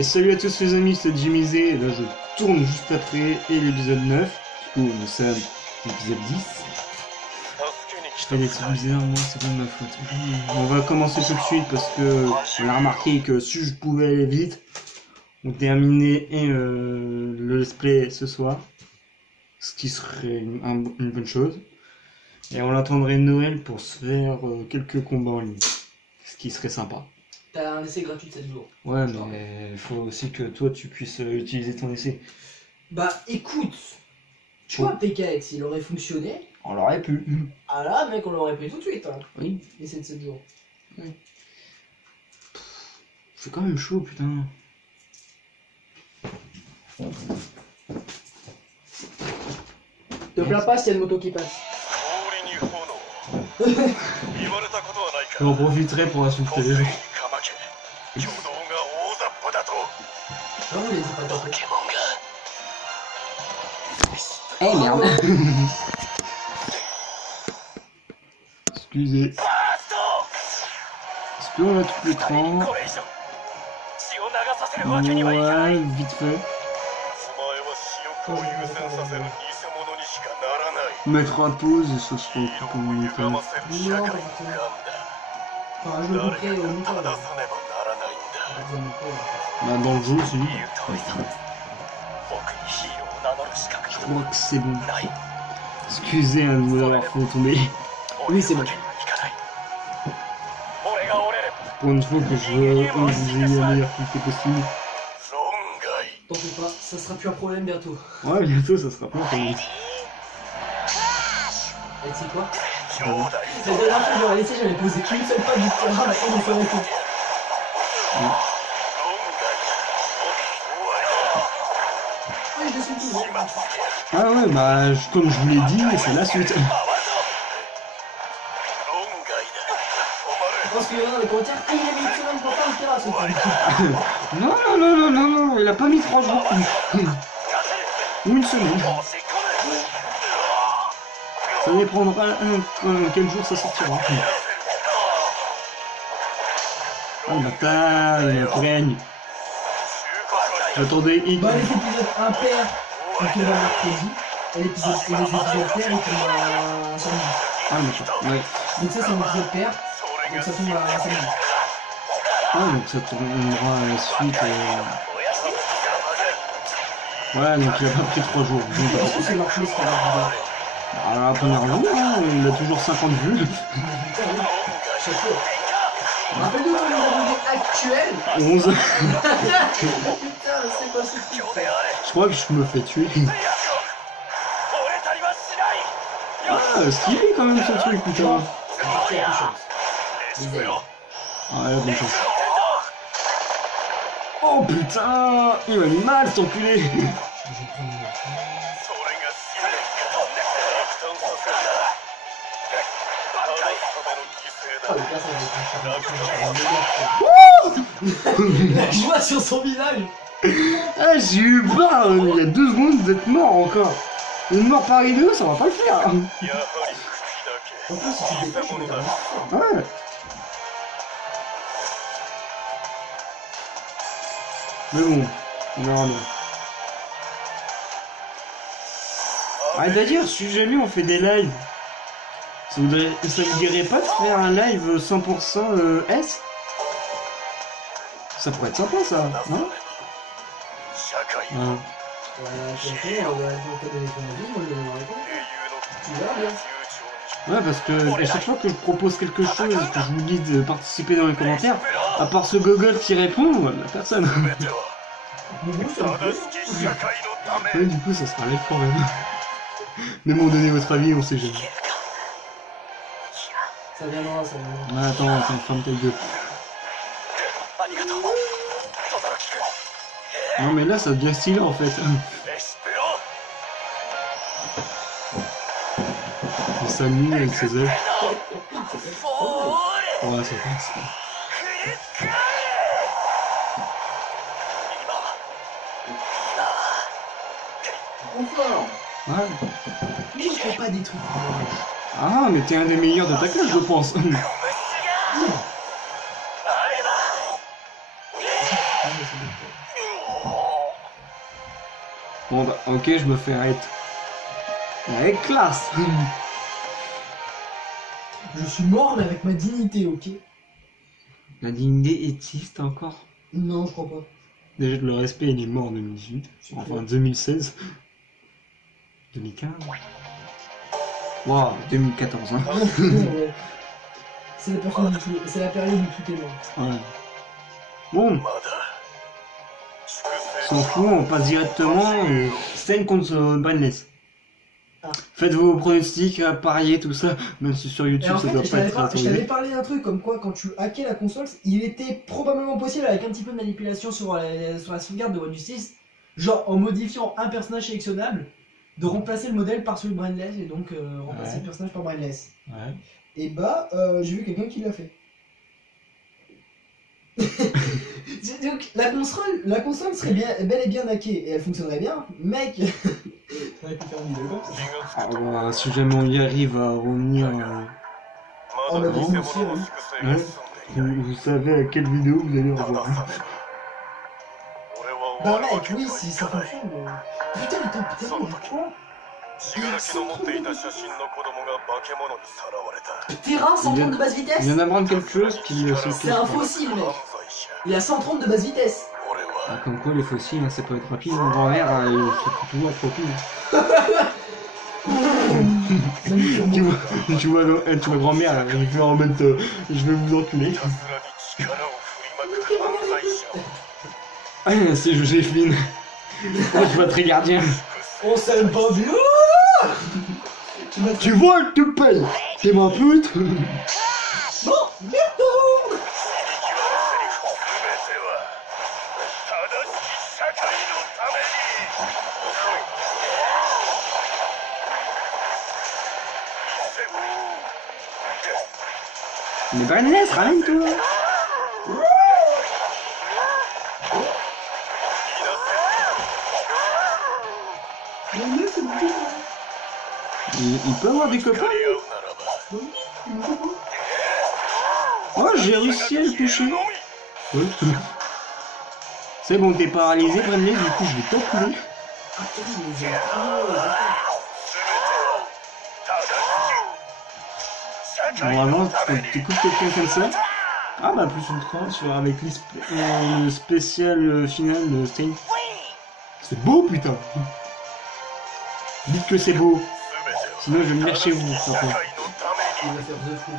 Et salut à tous les amis, c'est Jimmy Z, et là je tourne juste après, et l'épisode 9, du coup nous sommes à l'épisode 10. Je fais des trucs bizarres, moi c'est pas de ma faute. On va commencer tout de suite parce que on a remarqué que si je pouvais aller vite, on terminait le let's play ce soir, ce qui serait une bonne chose. Et on attendrait Noël pour se faire quelques combats en ligne, ce qui serait sympa. T'as un essai gratuit de 7 jours. Ouais, mais il faut aussi que toi tu puisses utiliser ton essai. Bah écoute, tu vois PKX, il aurait fonctionné. On l'aurait pu. Ah là, mec, on l'aurait pris tout de suite. Hein. Oui. L'essai de 7 jours. Oui. C'est quand même chaud, putain. Te plains pas s'il y a une moto qui passe. J'en profiterai pour insulter les gens. Non, il a dit pas tant. Eh merde. Excusez. Est-ce qu'on a tout l'écran? Ouais, vite fait. Mettre en pause et ce sera tout pour mon écran. Non, pas forcément. Enfin, je le couperai au montage. Bah, dans le jeu aussi. Je crois que c'est bon. Excusez de vous avoir fait tomber. Oui, c'est bon. Pour une fois que je veux obliger la meilleure qualité possible. T'en fais pas, ça sera plus un problème bientôt. Ouais, bientôt ça sera pas un problème. Et tu sais quoi? La dernière fois que j'aurais laissé, j'avais posé une seule fois du terrain, maintenant il faut arrêter. Oui, je suis toujours. Ah ouais, bah comme je vous l'ai dit, c'est la suite. Parce qu'il y en a dans les commentaires, ah, il a mis une semaine pour faire le terrain, ce truc. Non, il a pas mis 3 jours. Ou une semaine. Ça dépendra quel jour ça sortira. Ah le bâtard, il m'imprègne. J'attendais X. Bah, les épisodes impair, ils tournent un mercredi, et les épisodes pairs, ils tournent un samedi. Ah d'accord, ouais. Donc ça, c'est un épisode pair, donc ça tombe un samedi. Ah donc ça tournera à la suite. Ouais, donc il a pas pris 3 jours. De toute façon, c'est marqué sur la vidéo. Alors la première jour, hein, il a toujours 50 vues. Putain, oui. Chapeau. Rappelle-nous ton abonné actuel. 11. Putain, c'est quoi ce truc? Je crois que je me fais tuer. Ah, stylé quand même ce truc, putain. Ah, ouais, bonne chance. Oh putain, il m'a mis mal, cet enculé. La joie sur son visage. Ah, j'ai eu peur, il y a 2 secondes d'être mort encore. Une mort par vidéo, ça va pas le faire. En plus, si tu dépêches, on est dans Ouais. Mais bon, non. Ah d'ailleurs, si jamais on fait des lives, ça vous dirait pas de faire un live 100% S? Ça pourrait être sympa ça, hein? Ouais. Ouais, parce que à chaque fois que je propose quelque chose, que je vous dis de participer dans les commentaires, à part ce Google qui répond, la personne. Ouais, du coup, ça sera live quand même. Mais bon, donnez votre avis, on sait jamais. Ça viendra, ça viendra. Ouais, attends, ferme ta gueule. Non, mais là, ça devient stylé en fait. Il s'amuse avec ses ailes. Ouais, ça passe. Confort. Ouais. Mais il fait pas des trucs. Ah, mais t'es un des meilleurs d'attaqueurs, je pense. Bon bah ok, je me fais arrêter. Avec classe. Je suis mort mais avec ma dignité, ok? La dignité existe encore. Non, je crois pas. Déjà le respect il est mort en 2018. Enfin 2016. 2015. Waouh, 2014 hein. Ouais. C'est la période où tout est mort. Ouais. Bon. S'en fout, on passe directement Stein contre Brainless. Ah. Faites vos pronostics, pariez, tout ça, même si sur YouTube Et en ça fait, doit pas être je t'avais autorisé. parlé d'un truc comme quoi quand tu hackais la console, il était probablement possible avec un petit peu de manipulation sur la sauvegarde de One Justice, genre en modifiant un personnage sélectionnable, de remplacer le modèle par celui de Brainless et donc remplacer le personnage par Brainless. Ouais. Et bah, j'ai vu quelqu'un qui l'a fait. Donc la console serait bel et bien hackée et elle fonctionnerait bien, mec. J'aurais pu faire une vidéo comme ça. Ah, bah, si jamais on y arrive à revenir, On a des soucis, oui. vous savez à quelle vidéo vous allez revoir. Bah mec, oui, si ça fonctionne, mais... Putain, mais quoi? Terrain 130 de basse vitesse? Il vient d'apprendre quelque chose qui C'est un fossile, mec. Il a 130 de basse vitesse. Ah, comme quoi les fossiles, hein, ça peut être rapide. Mon grand-mère, c'est toujours trop rapide. tu vois grand-mère, elle fait en mode je vais vous enculer. Ah, c'est Joséphine. Moi, je vois très gardien. On s'aime pas bien. Tu vois, elle te paye. T'es ma pute. Bon, bientôt. Mais Brainless, ramène-toi. Il peut avoir des copains. Oh, j'ai réussi à le toucher. Ouais. C'est bon, t'es paralysé, Brainless, du coup je vais t'enculer. Normalement, tu coupes quelqu'un comme ça. Ah bah plus ultra sur avec le spécial final de Stein. C'est beau putain. Dites que c'est beau. Sinon je vais venir chez vous. Il va faire deux fous.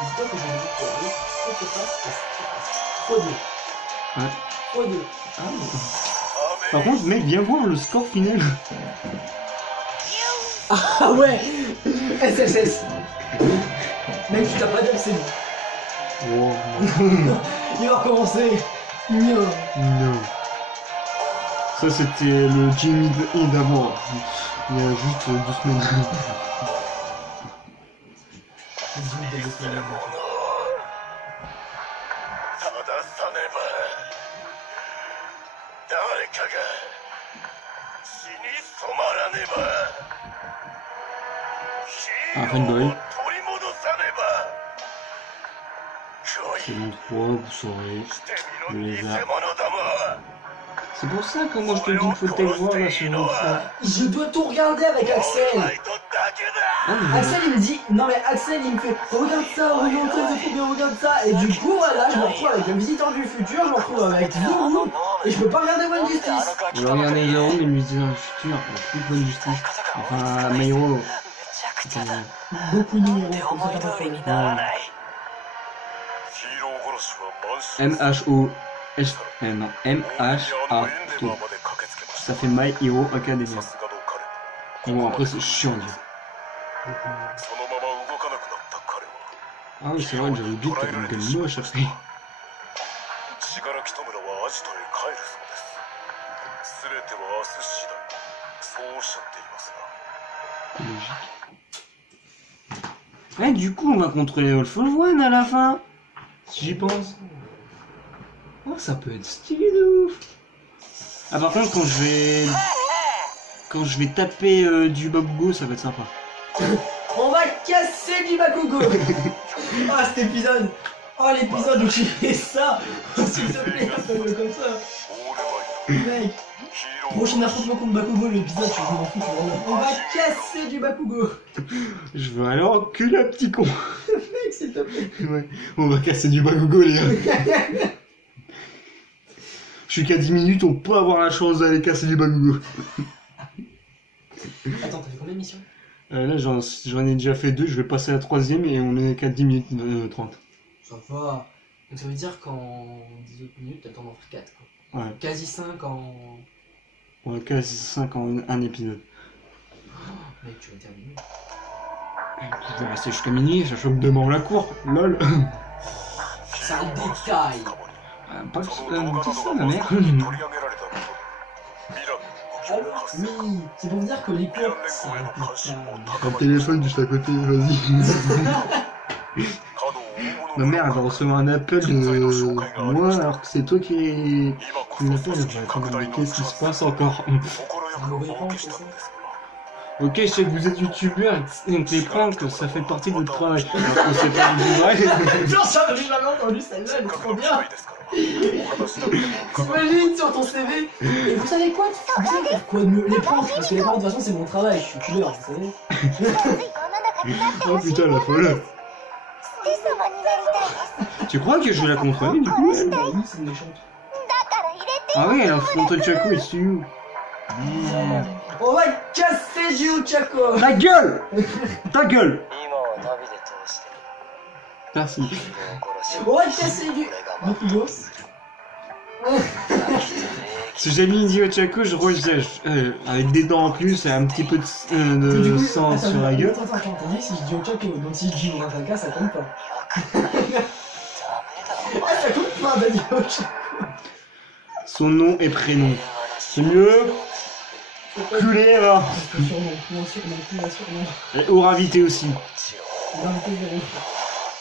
Dis-toi que j'ai dit que x2. Ouais. x2. Ah. Par contre mec, viens voir le score final. Ah ouais. SSS. Mec, tu t'as pas d'elle, c'est bon. Oh. Il va recommencer. Non. Non. Ça c'était le Jimmy d'avant. Il y a juste 2 semaines. Ah, fanboy. Saison 3, vous saurez. Le lézard. C'est pour ça que moi je te dis qu'il faut te voir la saison 3. Je dois tout regarder avec Axel. Ah, mais Axel il me dit, non mais Axel il me fait, regarde ça, c'est trop bien, regarde ça. Et du coup voilà, je me retrouve avec le visiteur du futur, je me retrouve avec Zoro, et je peux pas regarder One Justice. je regardais Zoro, mais le visiteur du futur, plus de bonne justice. Enfin, Mairo. Beaucoup de numéros, comme ça t'as pas fait. Non, M-H-A. Ça fait My Hero Academia. Mais bon, après c'est chiant. Ah oui, c'est vrai que j'avais oublié que t'avais une gueule moche après. Ouais, du coup, on va contrôler All-For-One à la fin. Si j'y pense. Oh, ça peut être stylé de ouf. Ah, par contre, quand je vais taper du Bakugo, ça va être sympa. On va casser du Bakugo. Ah, cet épisode. Oh, l'épisode où j'ai fait ça. S'il te plaît, fais-le comme ça. Mec, prochain affrontement contre Bakugo, l'épisode, je m'en fous, on va casser du Bakugo. Je veux aller en cul, un petit con. Mec, s'il te plaît. Ouais, on va casser du Bakugo, les gars. Je suis qu'à 10 minutes, on peut avoir la chance d'aller casser du Bakugo. Attends, t'as fait combien de missions? Là, j'en ai déjà fait 2, je vais passer à la 3ème et on est qu'à 10 minutes 30. Ça va. Donc ça veut dire qu'en 10 autres minutes, t'as le temps d'en faire 4, quoi. Ouais. Quasi 5 en... Ouais, quasi 5 en un épisode. Mec, tu vas terminer. Je vais rester jusqu'à minuit, ça chope demain la cour, lol. C'est un détail. Pas que ça, ma mère. Ah oui, c'est pour vous dire que les cours, c'est un détail. Un téléphone juste à côté, vas-y. Ma mère, elle va recevoir un appel de moi alors que c'est toi qui m'appelle. Je vais attendre, mais qu'est-ce qui se passe encore? Un mauvais prank, c'est ça? Ok, je sais que vous êtes youtubeur et que les pranks, ça fait partie de votre travail. Alors que c'est pas du vrai. Genre, j'ai jamais entendu celle-là, elle est trop bien. T'imagines sur ton CV? Et vous savez quoi? Vous savez faire quoi de mieux? Les pranks, parce que les pranks, de toute façon, c'est mon travail, je suis youtubeur, vous savez. Oh putain, la folle. Tu crois que je vais la contrôler du coup elle? Bah oui, c'est une méchante. Ah oui, elle affronte Chaco et Tsuyu. On va casser du Ochako. Ta gueule! Ta gueule! Merci. On va casser du Bakugo. Si j'ai mis Dio Chaco, je rejette. Avec des dents en plus et un petit peu de sang sur la gueule. Attends, t'as dit si je dis Ochako, donc si je dis Uraraka, ça compte pas. Ah, ça compte pas, t'as dit Ochako. Son nom et prénom. C'est mieux? Culé là! Et Oravité aussi.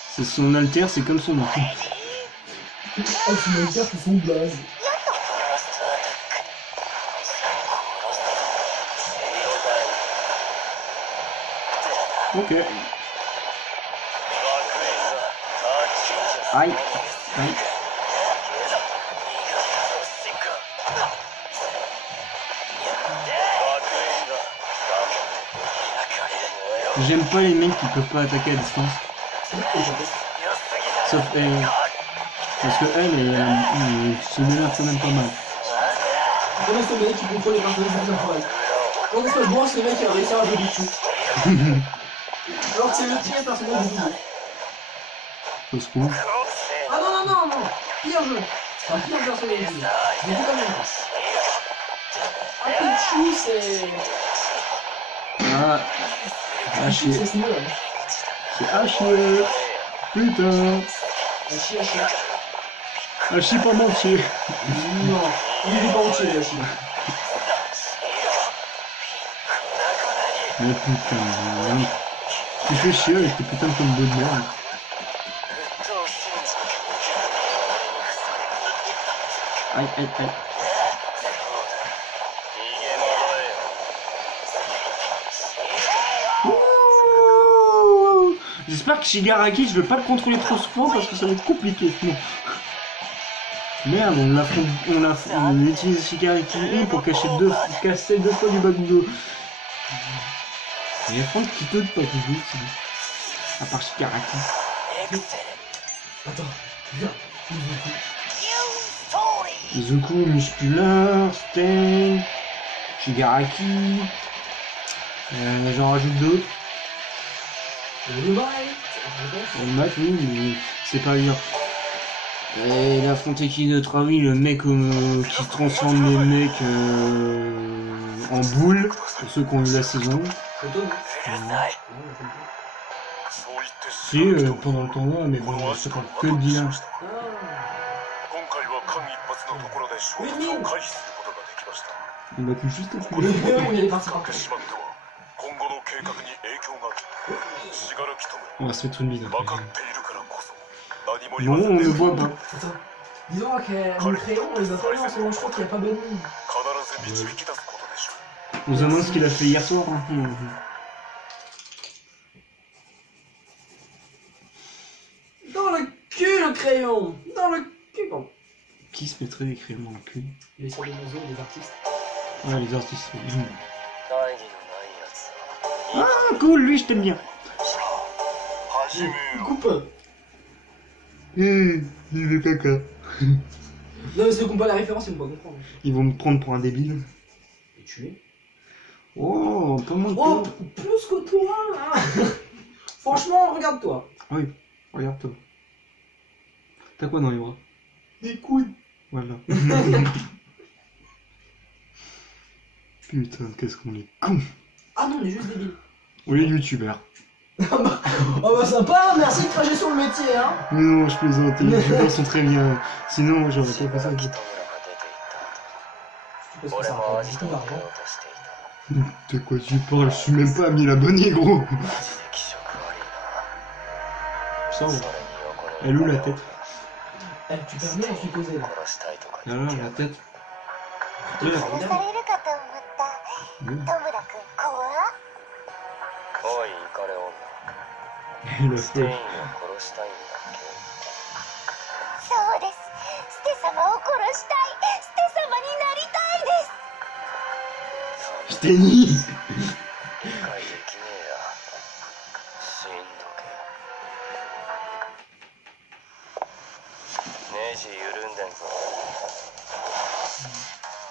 C'est son alter, c'est comme son nom. Oh, c'est mon alter, c'est son blaze. Ok. Aïe. Aïe. J'aime pas les mecs qui peuvent pas attaquer à distance. Sauf elle. Parce que elle se m'énerve quand même pas mal. Comment ce mec qui contrôle les personnages de travail? Comment ça se voit ce mec qui a réussi à jouer du tout? Alors que c'est le pire personnage du jeu. Ça se trouve. Ah non, pire jeu. C'est un pire personnage du jeu. Je l'ai dit quand même. Un Pichu, c'est... Ah. Ah, chier. C'est nul, hein. C'est à chier. Putain. À chier. À chier pas mentir. Non, il est pas entier, à chier. Mais putain, tu fais chier avec tes putains de combos de merde. Aïe. Ouh. J'espère que Shigaraki, je vais pas le contrôler trop souvent parce que ça va être compliqué sinon. Merde, on utilise Shigaraki pour casser deux fois du Bakugo. Il y a plein de petits peu de Bakugo, à part Shigaraki. Attends, viens. Izuku musculaire, Sten, Shigaraki. J'en rajoute d'autres. Le Matt, oui, mais c'est pas bien. Et il a affronté qui d'autre? Ah oui, le mec qui transforme les mecs en boules, pour ceux qui ont eu la saison. Si, pendant le tournoi, mais bon, c'est pas que le bilan. Il m'a tout juste appelé. Il est parti par terre. On va se mettre une bide après. Non, on ne voit pas. Attends. Disons que le crayon, il va pas bien en ce moment, je crois qu'il n'y a pas bonne ligne. On se demande ce qu'il a fait hier soir. Hein. Dans le cul, le crayon! Dans le cul, bon. qui se mettrait des crayons dans le cul? Les sur les réseaux, les artistes. Ouais, les artistes. Ah, cool, lui, je t'aime bien. Coupe. Il veut caca. Non, mais ceux qui n'ont pas la référence, ils vont pas comprendre. Ils vont me prendre pour un débile. Et tuer. Oh, pas moins Oh, que... plus que toi, hein. Franchement, regarde-toi. Oui, regarde-toi. T'as quoi dans les bras? Des couilles. Voilà. Putain, qu'est-ce qu'on est con. Ah non, on est juste débiles. On est youtubeurs. Oh bah sympa, merci de cracher sur le métier, hein. Mais non, je plaisante, les youtubeurs sont très bien. Sinon, j'aurais pas fait ça. Parce que ça rapporte beaucoup d'argent. De quoi tu parles? Je suis même pas mis l'abonné, gros. Ça va. Elle est où la tête? Eh, tu permets, on suis posé là. Et alors, la tête? Tu Ouais. l'as殺されるかと思った戸村君怖っ Elle a fait. そうですステ様を殺したいステ様になりたいです Je t'ai mis.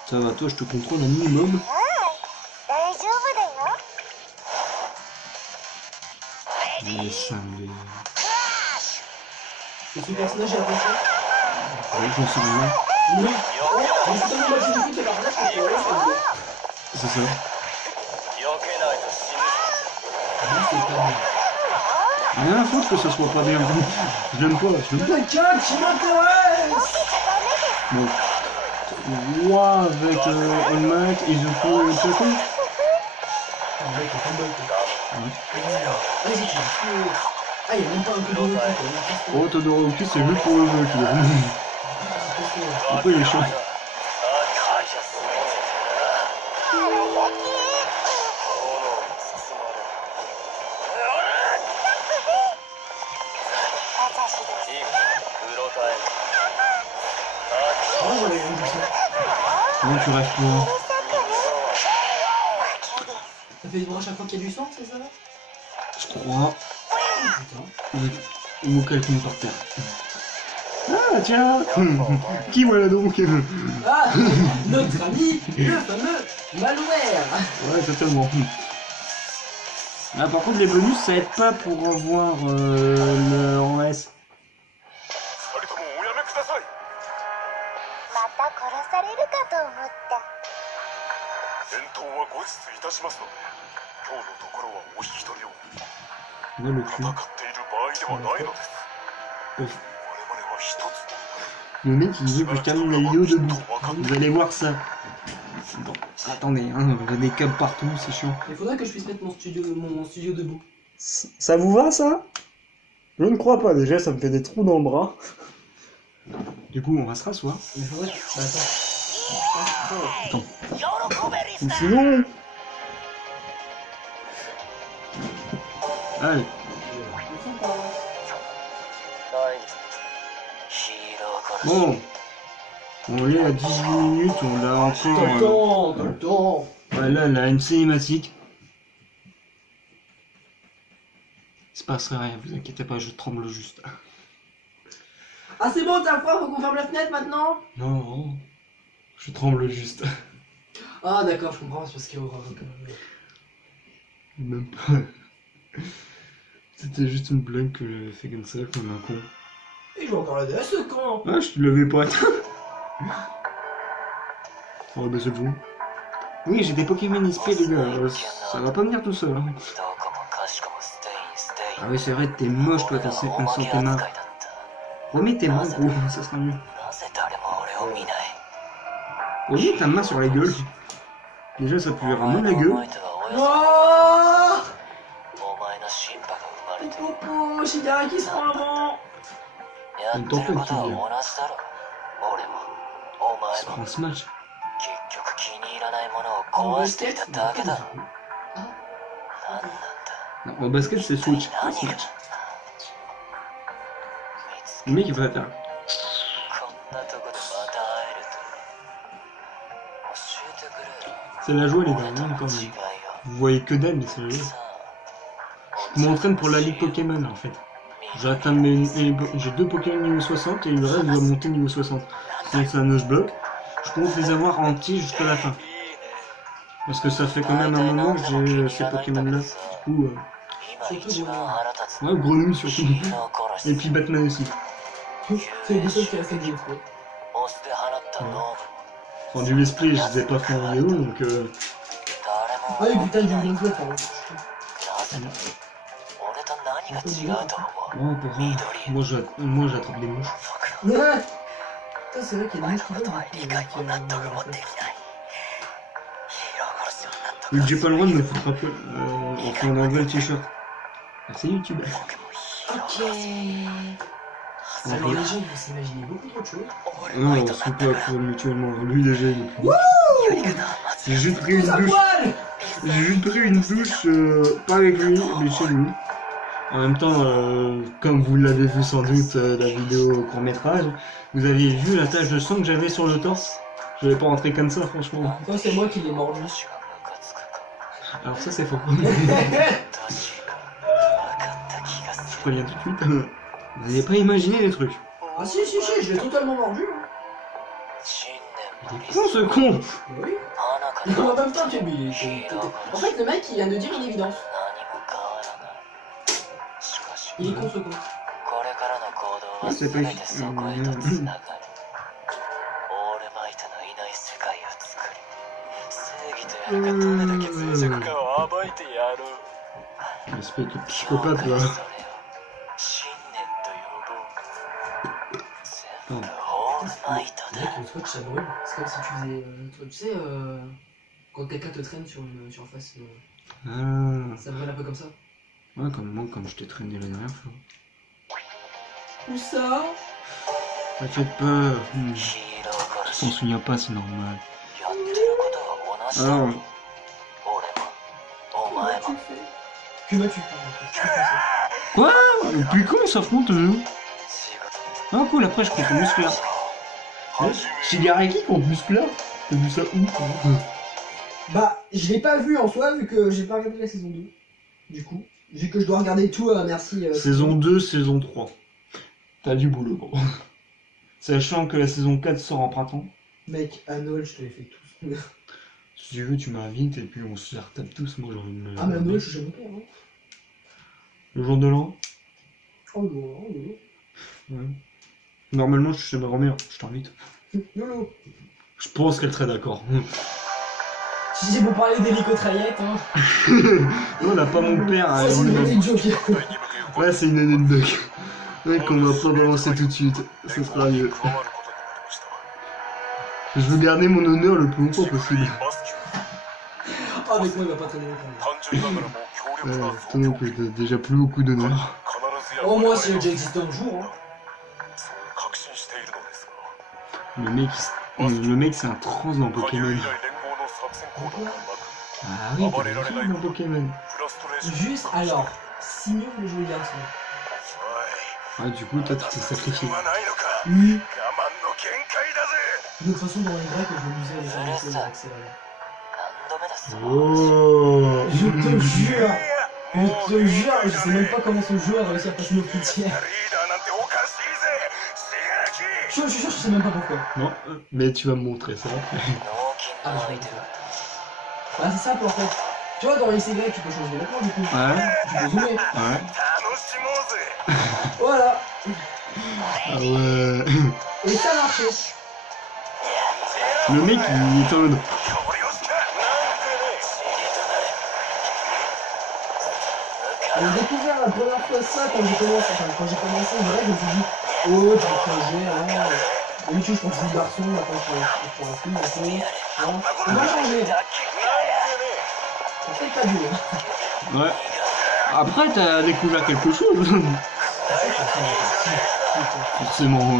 Ça va, toi, je te contrôle un minimum. 大丈夫だよ Mais ça me... Et ce personnage est apprécié. Ouais, j'en sais rien. Oui. Mais c'est tellement mal du coup, c'est pas vrai, parce que C'est ça. Rien à foutre que ça soit pas bien. Je l'aime pas, je l'aime pas. quelqu'un qui m'intéresse. Bon. Roi avec All Might et Zuko et Chaco. Vas-y, tu vas tuer. Ah, il y a même pas un peu de Goku, quoi. Oh, Todoroki, c'est juste pour le jeu qu'il a. Après, il est chiant. あ、j'avais rien dit ça. Non, tu rêves pas. Ça fait des bras à chaque fois qu'il y a du sang, c'est ça? Je crois. Putain. Il me calcule par terre. Ah, tiens. Qui voilà donc? Ah, notre ami, le fameux malware. Ouais, totalement. Ah, par contre, les bonus, ça aide pas pour revoir le en S. また殺されるかと思った Là, le cul. Le mec, il veut que je termine la vidéo debout. Vous allez voir ça. Bon, attendez, hein, il y a des câbles partout, c'est chiant. Il faudrait que je puisse mettre mon studio debout. Ça vous va, ça? Je ne crois pas, déjà, ça me fait des trous dans le bras. Du coup, on va se rasseoir. Il faudrait que... Attends. Ou sinon... Allez. Bon. On est à 18 minutes, on a encore... T'as le temps. Voilà, là, une cinématique. Il se passerait rien, vous inquiétez pas, je tremble juste. Ah, c'est bon, t'as froid, faut qu'on ferme la fenêtre maintenant? Non, je tremble juste. Ah, d'accord, je comprends, c'est parce qu'il y a horreur. Même pas. C'était juste une blague que j'avais fait comme ça, comme un con. Et je joue encore la DS, ce con. Ah, je te l'avais pas. Oh, bah c'est bon. Oui, j'ai des Pokémon XP, les gars. Ça va pas venir tout seul. Hein. Ah oui, c'est vrai, t'es moche, toi, t'as un santé main. Remets tes mains, gros, ça sera mieux. Remets ta main sur la gueule. Déjà, ça peut ramener la gueule. Oh, Popo, Shigara qui se prend avant. Une tempête qui vient. C'est pas un smash. En basket, Non, en basket, c'est Switch. Switch. Le mec, il va faire. C'est la joie les gars, hein, quand même. Vous voyez que dalle, mais c'est la joie. Je m'entraîne pour la ligue Pokémon en fait. J'ai 2 Pokémon niveau 60 et le reste doit monter niveau 60. Donc c'est un Nuzlocke. Je compte les avoir entiers jusqu'à la fin. Parce que ça fait quand même un moment que j'ai ces Pokémon là. Du coup, Surtout ouais, Grenouille surtout. Et puis Batman aussi. c'est les deux seuls qui restent avec des fois. Enfin, du let's play, je les ai pas fait en vidéo donc. Ah oui, putain, du gameplay, pardon. Oh, pour vrai, moi j'attrape des mouches. Ouais. Putain, c'est vrai qu'il y a des mouches qui volent. Vu que j'ai pas le droit de me foutre à poil, enfin on enlève le t-shirt. Merci YouTube. Ok. Alors les gens vont s'imaginer beaucoup trop de choses. Non, on se fout pas à poil mutuellement. Lui déjà il est plus. J'ai juste pris une douche. J'ai juste pris une douche, pas avec lui, mais chez lui. En même temps, comme vous l'avez vu sans doute, la vidéo court métrage, vous aviez vu la tache de sang que j'avais sur le torse. Je vais pas rentrer comme ça, franchement. Toi, c'est moi qui l'ai mordu. Alors ça c'est faux. Je préviens tout de suite. Vous n'avez pas imaginé les trucs. Ah si, je l'ai totalement mordu. Il est con ce con. Oui. En même temps, en fait, le mec, il vient de dire une évidence. Il est con ce con. Ah, c'est pas espèce de psychopathe là. Oh. Mec, le scotch ça brûle. C'est comme si tu faisais. Tu sais, quand quelqu'un te traîne sur une surface, ça brûle un peu comme ça. Ouais, comme moi, comme je t'ai traîné la dernière fois. Où ça? T'inquiète pas. Tu t'en souviens pas, c'est normal. Ah. Que m'as-tu fait? Quoi? Depuis quand on s'affronte eux? Ah cool, après je compte musculaire. Shigaraki contre musculaire? T'as vu ça où? Bah, je l'ai pas vu en soi, vu que j'ai pas regardé la saison 2. Du coup, vu que je dois regarder tout, merci. Saison 2, saison 3. T'as du boulot, gros. Sachant que la saison 4 sort en printemps. Mec, à Noël, je te les fais tous. Si tu veux, tu m'invites et puis on se les retape tous. Moi, j'ai envie de me. Ah, mais à Noël, je suis jamais père, hein. Le jour de l'an? Oh non, Ouais. Normalement, je suis chez ma grand-mère, je t'invite. YOLO. Je pense qu'elle serait d'accord. Si c'est pour parler d'hélico-traillette, hein. Non, on n'a pas mon père. Ça, c'est une petite joke. Ouais, c'est une anecdote. Ouais, qu'on va pas balancer tout de suite. Ce sera mieux. Je veux garder mon honneur le plus longtemps possible. Ah, avec moi, il va pas traîner longtemps. Toi non plus, t'as déjà plus beaucoup d'honneur. Oh, moi, si j'ai déjà existé un jour, hein. Le mec c'est un trans dans Pokémon. Ah oui, t'es un trans dans Pokémon. Juste alors, Simon le jeu garçon. Ah, du coup, toi, tu t'es sacrifié. Oui. De toute façon, dans les grecs, je m'amusais à les accélérer. Oh. Je te jure, je sais même pas comment ce jeu a réussi à passer nos frontières. Je suis sûr, je sais même pas pourquoi. Non, mais tu vas me montrer ça. Ah, bah, c'est simple en fait. Tu vois, dans les CG, tu peux changer d'écran du coup. Ouais. Tu peux zoomer. Ouais. Voilà. Ah ouais. Et ça a marché. Le mec, il est en mode. J'ai découvert la première fois ça quand j'ai commencé vrai, je me suis dit, oh, je vais changer, hein. D'habitude, je pense que je suis garçon, maintenant je prends un film, maintenant. Hein. On va changer. Ça fait pas dur. Ouais. Après, t'as découvert quelque chose. Forcément,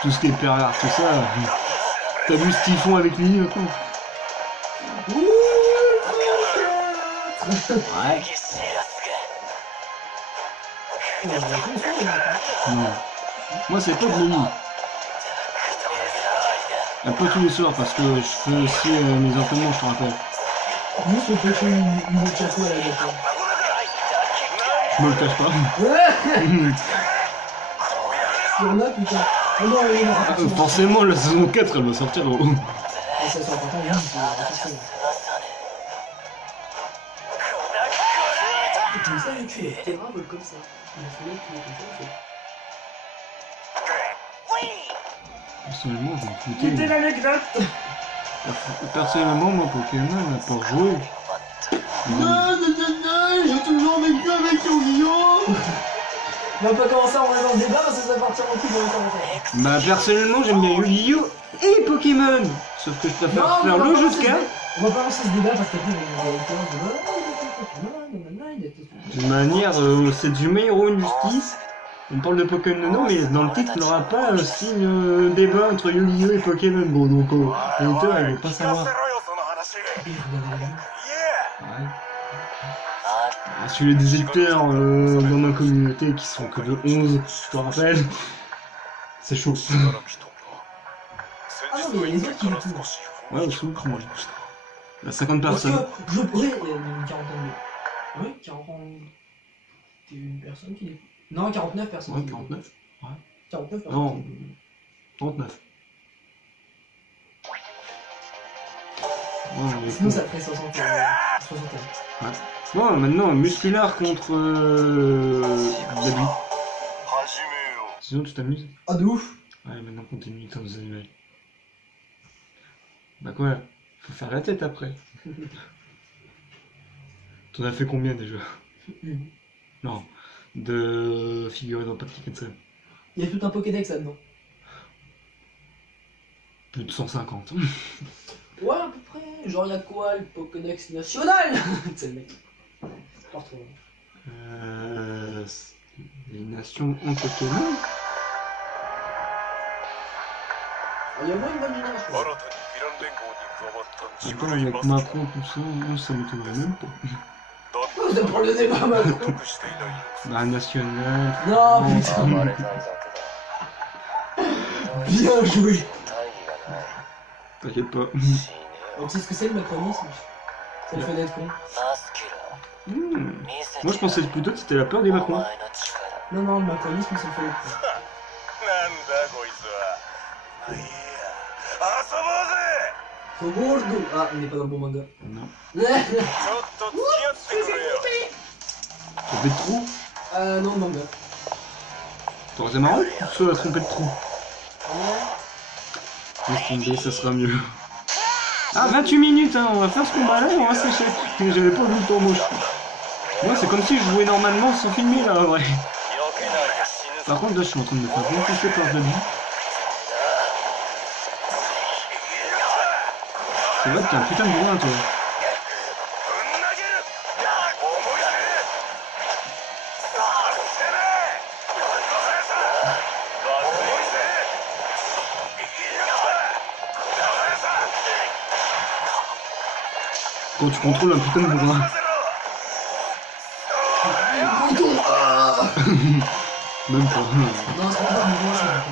tout ce qui est pervers, tout ça. T'as vu ce qu'ils font avec lui maintenant? Ouais. Non. Moi, c'est pas de l'ennemi. Pas tous les soirs parce que je fais aussi mes entraînements, je te rappelle. Nous, on peut faire une autre chapeau à la d'accord. Je me le cache pas. Ouais. Il y en a, putain. Oh non, il y en a. Forcément, la saison 4 elle va sortir au. Et ça sera pas tant, oui, c'est comme ça, le cul, t'es brave comme ça. Il a fait le cul comme ça, Personnellement, je m'en foutais. C'était l'anecdote. Personnellement, moi, Pokémon n'a pas joué. Non, j'ai toujours vécu avec Yu-Gi-Oh! On va pas commencer à rentrer dans ce débat parce que ça va partir en couille dans les commentaires. Bah, personnellement, j'aime bien Yu-Gi-Oh! Et Pokémon! Sauf que je préfère faire le jusqu'à. On va pas lancer ce débat parce qu'après, on va De toute manière, c'est du meilleur une justice. On parle de Pokémon, mais dans le titre, il n'y aura pas signe débat entre Yu-Gi-Oh! Et Pokémon. Bon, donc, l'éditeur, il veut pas savoir. Ouais. Je suis des éditeurs dans ma communauté qui sont que de 11, je te rappelle. C'est chaud. Ah non, mais les autres, ils tout. Ouais, aussi, ouais. Il y a 50 personnes. Parce que je pourrais. Il y a une quarantaine de. Oui, 41 personnes qui l'écoutent. Non, 49 personnes. Ouais, 49. Ouais. 49 personnes. Non, 39. Ouais, sinon, ça ferait 61. Ouais. Bon, maintenant, musculaire contre Dabi. Sinon, tu t'amuses? Ah, de ouf! Ouais, maintenant, continue dans les animaux. Bah quoi? Faut faire la tête après. T'en as fait combien déjà? Non, de figurer dans Patrick Hansen. Il y a tout un Pokédex là-dedans. Plus de 150. Ouais, à peu près. Genre, il y a quoi le Pokédex national? C'est le mec. Pas trop. Les nations en Pokémon? Il y a moins une bonne génération. Attends, avec Macron, tout ça, moi, ça m'étonnerait même pas. C'est pour le débat, Macron. Bah, national. Non, putain. Bien joué. T'inquiète pas. Tu sais ce que c'est le macronisme? Ça le fait d'être con. Moi, je pensais plutôt que c'était la peur des Macron. Non, non, le macronisme, ça le fait d'être con. Sobordo. Ah, il n'est pas dans le bon manga. Non. C'est Trompé de trou? non, manga. T'aurais été marrant? Soit la trompée de trou. Laisse tomber, ça sera mieux. Ah, 28 minutes, hein, on va faire ce combat là et on va sécher. J'avais pas vu le temps moche. Moi, c'est comme si je jouais normalement sans filmer là, ouais. Par contre, là, je suis en train de me faire bien toucher par Dabi. C'est vrai que t'es un putain de bourrin, toi. Quand tu contrôles un putain de bourrin. Même pas. Non, c'est pas un bourrin.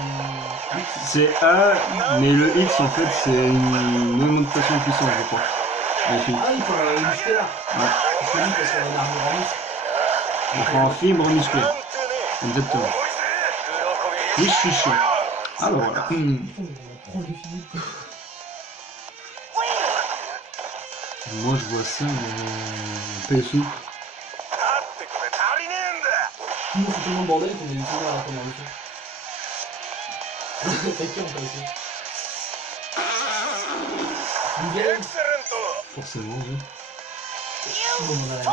C'est A, mais le X en fait c'est une augmentation de puissance, je crois. Ah, il faut un musculaire. Ouais. Je te dis parce qu'on a une armure en muscle. Il faut un fibre musculaire. Exactement. Oui, je suis chaud. Ah bah voilà. Trop de physique. Moi je vois ça, mais PSU. Nous, c'est tellement le bordel qu'on est utilisé à la première mission. T'as qui en PSU? Forcément, oui. Bon, on a rien.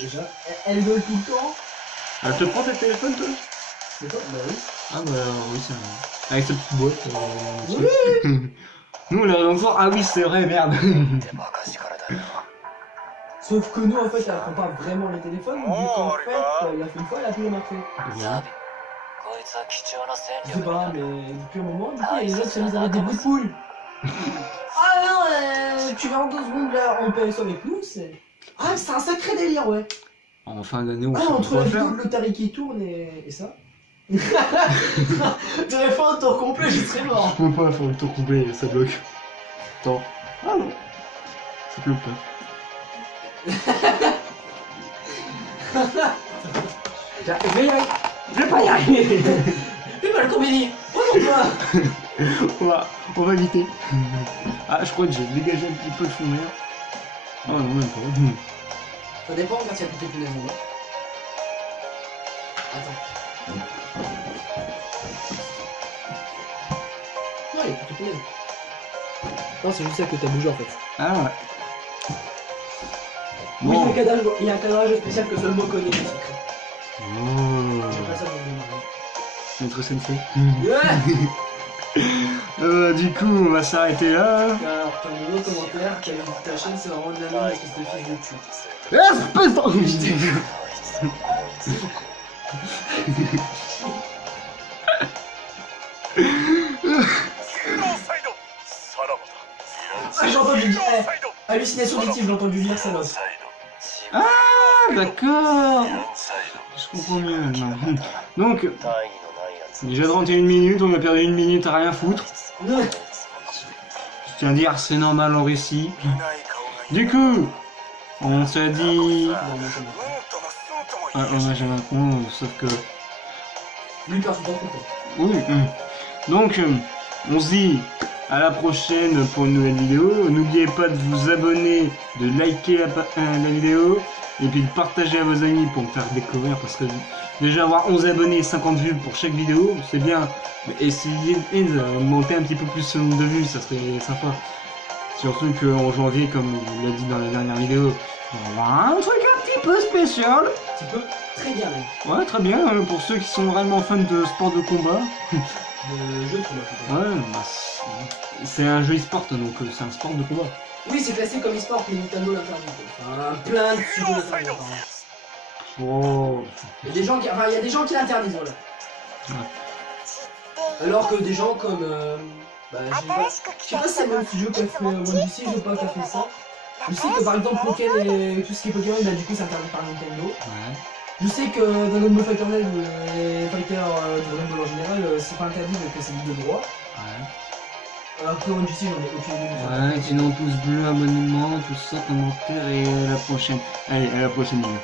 Déjà. Elle veut tout le temps. Elle te prend tes téléphones, toi? C'est toi? Bah oui. Ah bah oui, c'est vrai. Avec sa petite boîte. Oui. Nous on l'a encore. Ah oui, c'est vrai, merde. Sauf que nous, en fait, elle prend pas vraiment les téléphones, vu qu'en fait, elle l'a fait une fois, elle a pu les marquer. Voilà. Je sais pas, mais depuis un moment, du coup, il y a des gens qui se mettent avec des bruits de poule. Ah non, tu vas en 2 secondes là en PSO avec nous, c'est. Ah, c'est un sacré délire, ouais. En fin d'année, on Ah, sait entre quoi la faire. vidéo de l'Otari qui tourne et ça. T'aurais fait un tour complet, je serais mort. Je peux pas faire le tour complet, ça bloque. Attends. Ah non. Ça bloque pas. Je vais y arriver. Je vais pas y arriver. Fais pas le combini. Retourne-toi. On va éviter. Ah, je crois que j'ai dégagé un petit peu le fond d'air. Ah non, même pas. Ça dépend quand il y a toutes les punaises en bas. Attends. Non, il y a toutes les punaises. Non, c'est juste ça que t'as bougé en fait. Ah ouais. Oui, Bon. il y a un cadrage spécial que seul moi connais. Le secret. Oh. J'appelle ça mon Maître Sensei. Yeah. Du coup, on va s'arrêter là. Alors, t'as un nouveau commentaire qui a dit ta chaîne, c'est vraiment de la merde, espèce de fils de cul. Espèce de... Ah, j'ai entendu dire. Hallucination auditive, j'ai entendu dire ça là. Ah, d'accord. Je comprends mieux maintenant. Donc, déjà 31 minutes, on a perdu 1 minute à rien foutre. Non. Je tiens à dire, c'est normal en récit. Du coup, on s'est dit... Ah, hommage à Macron, sauf que... Lui, personne t'en fout. Oui. Donc, on se dit à la prochaine pour une nouvelle vidéo. N'oubliez pas de vous abonner, de liker la vidéo et puis de partager à vos amis pour me faire découvrir parce que déjà avoir 11 abonnés et 50 vues pour chaque vidéo, c'est bien. Mais essayez de monter un petit peu plus le nombre de vues, ça serait sympa. Surtout qu'en janvier, comme je l'ai dit dans la dernière vidéo, on va avoir un truc un petit peu spécial. Un petit peu. Très bien même. Ouais, très bien, pour ceux qui sont vraiment fans de sport de combat. De jeu de combat. Ouais, bah, c'est un jeu e-sport, donc c'est un sport de combat. Oui, c'est classé comme e-sport, mais Nintendo l'interdit. Enfin, plein de studios l'interdisent. Oh. Il y a des gens qui, enfin, il y a des gens qui l'interdisent, voilà. Ouais. Alors que des gens comme, bah, je sais pas si c'est le même studio qui a fait One Piece, je sais pas qui a fait ça. Je sais que par exemple Pokémon et tout ce qui est Pokémon, bah du coup c'est interdit par Nintendo. Ouais. Je sais que Dragon Ball Fighter Net ou les fighters de Dragon Ball en général, c'est pas interdit donc c'est libre de droit. Ouais. Alors que One Piece, j'en ai aucune idée. Ouais, sinon pouce bleu, abonnement, tout ça, commentaire et à la prochaine. Allez, à la prochaine vidéo.